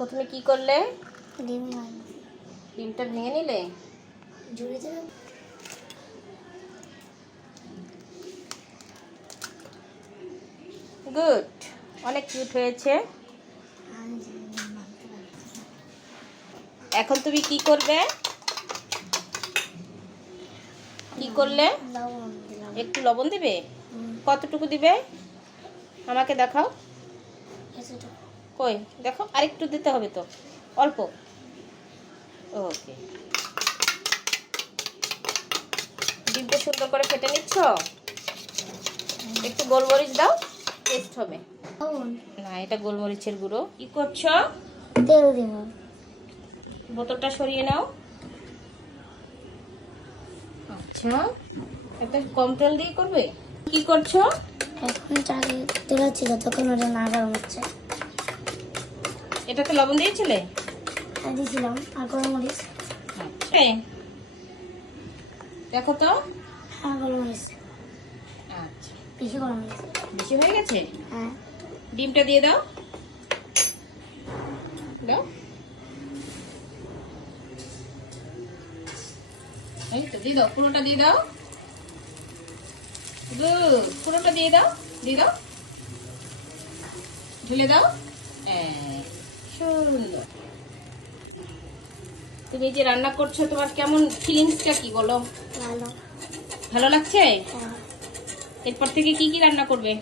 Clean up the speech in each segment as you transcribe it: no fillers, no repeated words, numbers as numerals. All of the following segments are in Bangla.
প্রথমে কি করলে? ডিম ডিমটা ভেঙে নিলে? জুড়ে দেবে। গুড, অনেক কিউট হয়েছে। এখন তুমি কি করবে? কি করলে? লবণ দিলাম। একটু লবণ দিবে? কতটুকু দিবে আমাকে দেখাও। এতটুকু। কই দেখো, আরেকটু দিতে হবে তো, অল্প। ওকে, ডিমটা সুন্দর করে ফেটে নিচ্ছ। একটু গোলমরিচ দাও, টেস্ট হবে। লবণ। না, এটা গোলমরিচের গুঁড়ো। কি করছো? তেল দিব। বোতলটা সরিয়ে নাও। আচ্ছা, একটা কম তেল দিয়ে করবে। কি করছো? এখন চালে তেল হচ্ছে যতক্ষণ ওটা না গরম হচ্ছে। এটাতে লবণ দিয়েছিলে? আর দিয়েছিলাম আর গরম মরিচ। আচ্ছা, দেখো তো। হ্যাঁ গরম মরিচ। আচ্ছা, বেশি গরম মরিচ। বেশি হয়ে গেছে। হ্যাঁ। ডিমটা দিয়ে দাও। দাও, এই তো দিয়ে দাও, পুরোটা দিয়ে দাও। পুরোটা দিয়ে দাও, দিয়ে দাও, ঢেলে দাও। সুন্দর। তুমি যে রান্না করছো, তোমার কেমন ফিলিংসটা কি বলো? ভালো। ভালো লাগছে? হ্যাঁ। এরপর থেকে কি কি রান্না করবে?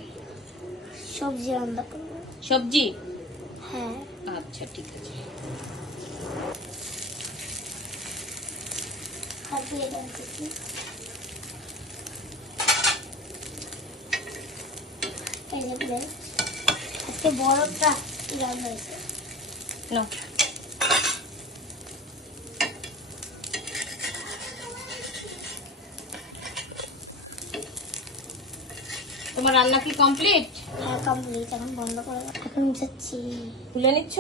সবজি রান্না করবো। সবজি? হ্যাঁ। আচ্ছা, ঠিক আছে। আর দিয়ে দাও কিছু। এই যে প্লেট। আজকে বরফটা রান্না হয়েছে। নাও। তোমার রান্না কি কমপ্লিট? হ্যাঁ কমপ্লিট। এখন বন্ধ করে দাও। এখন যাচ্ছি। তুলে নিচ্ছ?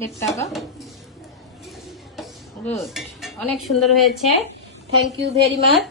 দেখতে দাও। গুড, অনেক সুন্দর হয়েছে। Thank you very much.